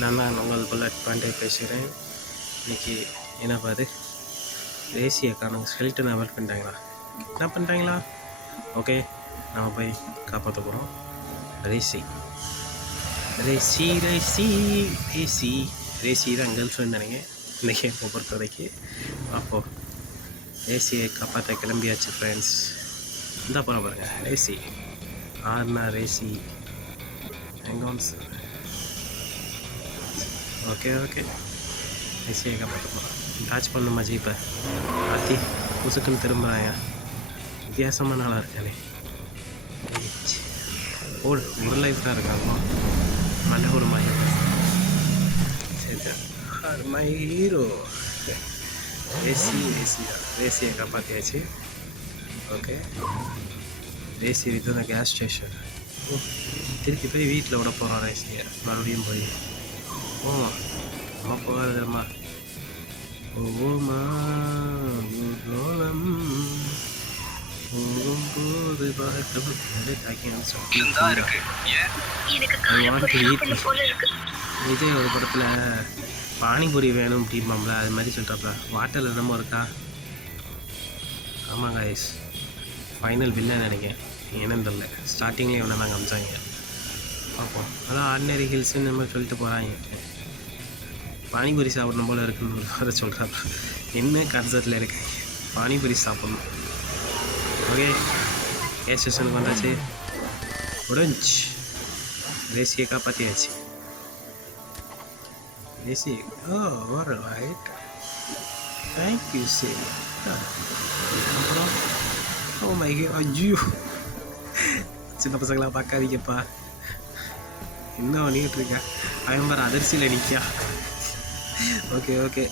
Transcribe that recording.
நான் தான் உங்கள் புல்லட் பாண்டே பேசுகிறேன். இன்றைக்கி என்ன பாரு, ரேசியை காணும் ஸ்கெலிட்டன் அவாய்ட் பண்ணிட்டாங்களா, என்ன பண்ணிட்டாங்களா? ஓகே, நம்ம போய் காப்பாற்ற போகிறோம். ரேசி ரேசி ரேசி ரேசி ரேசி தான் கேர்ள் ஃப்ரெண்ட் நினைக்கிறேன் இந்த கேமை பொறுத்த வரைக்கும். அப்போது ரேசியை காப்பாற்ற கிளம்பியாச்சு ஃப்ரெண்ட்ஸ். இந்த போகிற பாருங்க, ரேசி ஆறுனா ரேசி எங்கே வந்து. ஓகே ஓகே, ரேசியை காப்பாற்ற போகிறோம். டாச் பண்ணுமா ஜீப்பை ஆத்தி புசுக்குன்னு திரும்புகிறாயா, வித்தியாசமான நாளாக இருக்கானே. ஒரு லைஃப் தான் இருக்காங்க நல்ல ஒரு மை சரி மை ஹீரோ. ரேசி தான், ரேசியை காப்பாற்றியாச்சு. ஓகே, ரேசி வித் அந்த கேஸ் ஸ்டேஷன். திருப்பி போய் வீட்டில் விட போகிறோம் ரேசியை, மறுபடியும் போய் ஓமா அம்மா போகாதம்மா. ஓமா கோலம் போகும்போது விஜய் ஒரு படத்தில் பானிபூரி வேணும் அப்படிம்பாம்ல, அது மாதிரி சொல்கிறாப்ல. வாட்டர் என்னமோ இருக்கா? ஆமாங்க ஐஸ், ஃபைனல் வில்லன் நினைக்கிறேன், என்னன்னு தெரியல. ஸ்டார்டிங்லேயே இவனை நாங்கள் அமிச்சாங்க பார்ப்போம். அதான் ஆர்டினரி ஹில்ஸுன்னு நம்ம சொல்லிட்டு போகிறாங்க. பானிபூரி சாப்பிடணும் போல் இருக்குன்னு வர சொல்கிறாங்க. என்ன கான்செப்டில் இருக்காங்க, பானிபூரி சாப்பிட்ணும். ஓகே, கேஸ் ஸ்டேஷனுக்கு வந்தாச்சு. முடிஞ்சு ரேசியை காப்பாற்றியாச்சு. ரேசி ஒரு ரைட், தேங்க்யூ சரி. அப்புறம் ஓ மை ஐயோ, சின்ன பசங்களாம் பார்க்காதீங்கப்பா, என்ன பண்ணிக்கிட்டு இருக்கா அவன் பாரு அதிர்ச்சியில் நிற்கா. Okay okay,